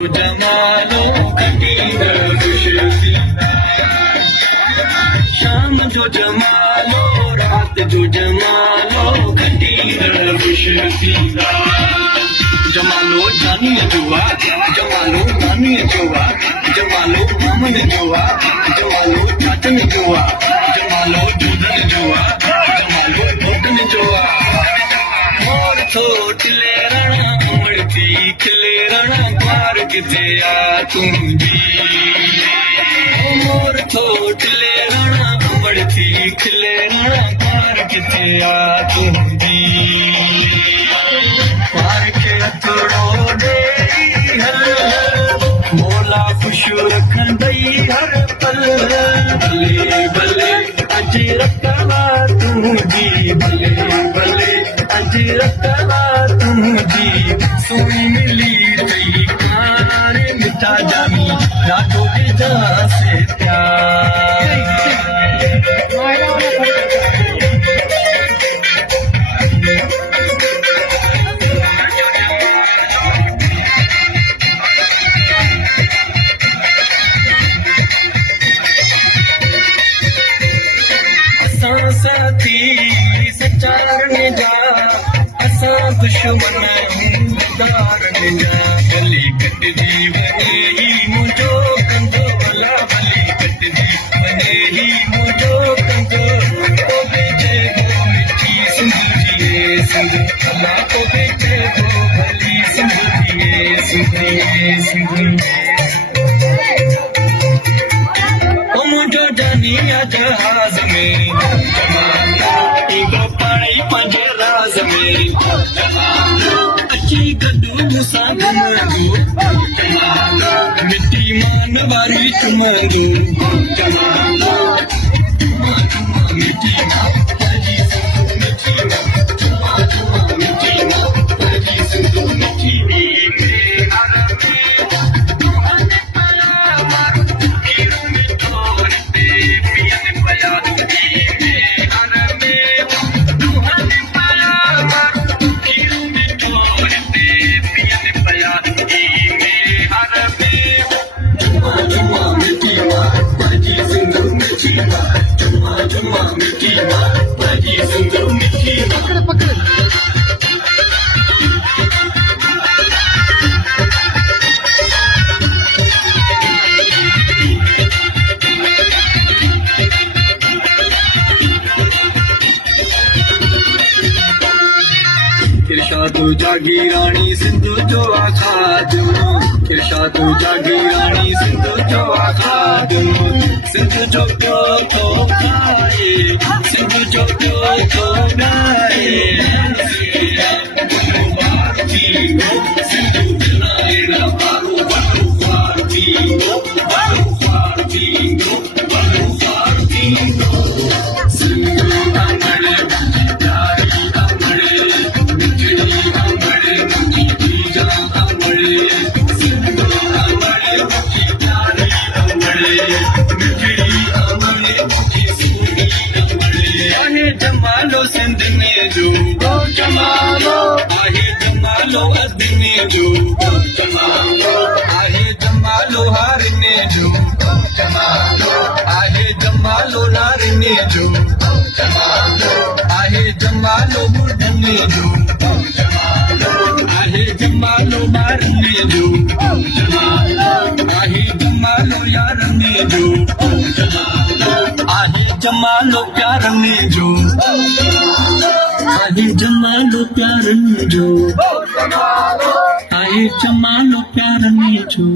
जमालो कटीर शाम जो जमालो रात जो जमालो कटीर जमालो जानी जुआ जमालो नानी जुआ जमालो मामन जुआ जमालो चाचन जुआ जमालो दूधन जुआ जमालो धोकन जुआ मोर थोटले रणा उमड़ती खिले रणा पार किथे आ तुंजी मोर थोटले रणा उमड़ती खिले रणा पार किथे आ तुंजी पार के थोड़ो दे हर मोला खुश रखन दई हर पल भले भले अज रखवा तुंजी भले भले अज रखवा तुंजी सोई मिली तई कार मिठा जामी रातो के जा से प्यार साथी सचारण जा असा दुश्मन गारण जा भली कटजी वने ही मुझो कंदो भला भली कटजी वने ही मुझो कंदो तो बेचे गो मिठी सिंधुजी सिंध भला तो बेचे गो भली सिंधुजी सिंधु मुझो जानी जहाज में ईगो पाणी पंजे राज में अची गडू मुसा घुमंदू मिट्टी मान वारी चुमंदू मिट्टी इरशादु जागी रानी सिंधु जो आखादु इरशादु जागी रानी सिंधु जो आखादु सिंधु जो प्यो तो गाए सिंधु जो प्यो तो गाए सिंधु जनाएगा बारू बारू फारती बारू फारती बारू फारती सिंधु अमर जारी अमर जमालो सिंध में जो जमालो आहे जमालो अद में जो जमालो आहे जमालो हार ने जो जमालो आहे जमालो नार ने जो जमालो आहे जमालो बुढ़ ने जो जमालो आहे जमालो बार ने जो जमालो आहे जमालो यार ने जो जमालो आहे जमालो प्यार ने जो आहे जमालो प्यार ने जो आहे जमालो प्यार ने जो